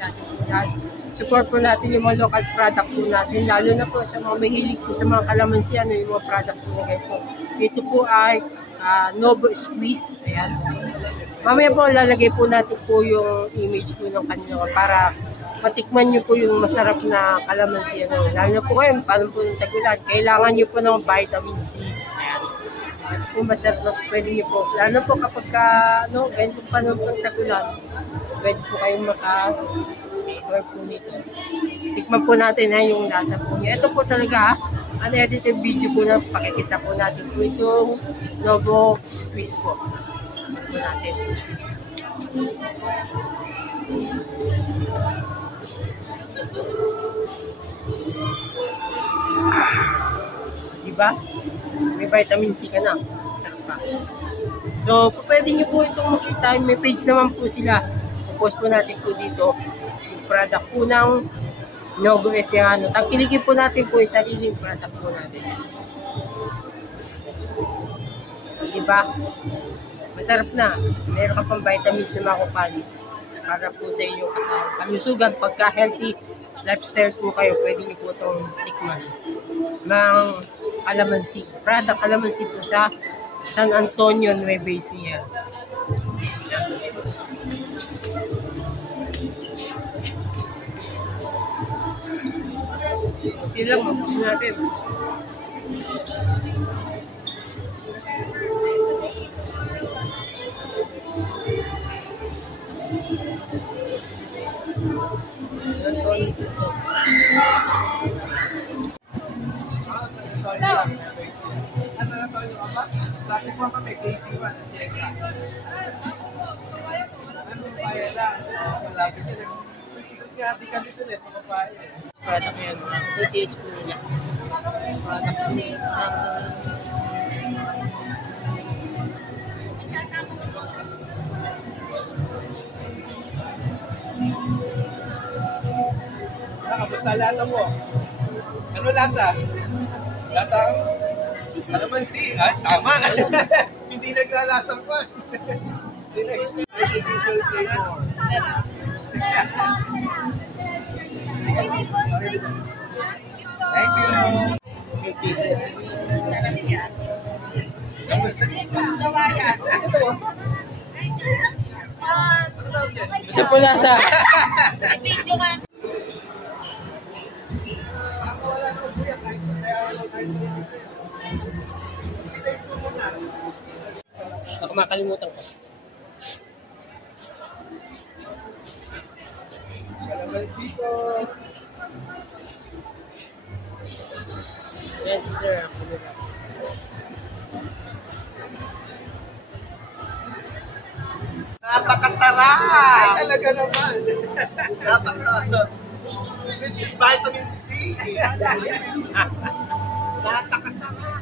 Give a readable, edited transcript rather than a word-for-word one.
sa ating ulan. Support po natin yung mga local product po natin, lalo na po sa mga mahilig po sa mga kalamansi, yung mga product po na ganito. Ito po ay Novo Squeeze. Ayan. Mamaya po lalagay po natin po yung image po ng kanila para matikman nyo po yung masarap na kalamansi. Lalo na po ngayon, paano po ng tag-ulan, kailangan nyo po ng vitamin C. Ayan. At po masarap na pwede nyo po. Lalo po kapag ganito pa nung tag-ulan, pwede po kayong maka-work po nito. Tikman po natin yung lasa po niya. Ito po talaga, unedited video po na pakikita po natin po itong Novo Squeeze po. Tikman po natin. Diba? May vitamin C ka na. Sarap pa. So, pwede nyo po itong makita. May page naman po sila. Post po natin po dito yung product po ng Novo Squeeze. Tangkiligin po natin po yung sariling product po natin. Diba? Masarap na. Meron ka pang vitamins na makupalit. Para po sa inyong kalusugan, pagka healthy lifestyle po kayo, pwede niyo po itong tikman ng kalamansi. Product kalamansi po sa San Antonio, Nueva Ecija. Hindi lang, mabus natin. Sabi ko kami, KC1 at Jeka. Ano kaya lang? Lagi nila. Siguro nga di kami ito mga kapaya. Product yan. 2 days po nila. Product po nila. Kamusta lasa mo? Ano lasa? Lasa? Kalamansi. Ah, tama. Hindi naglalasang pa. Hindi naglalasang flavor. Thank you. 2 pieces. Sarap yan. Kamusta? Gawa yan. Gusto po lasa. Video nga. Baka makalimutan ko. Kalamansi ko. Yan si sir. Napakasarap! Ay, talaga naman. Napakasarap. Rich in vitamin C. Napakasarap.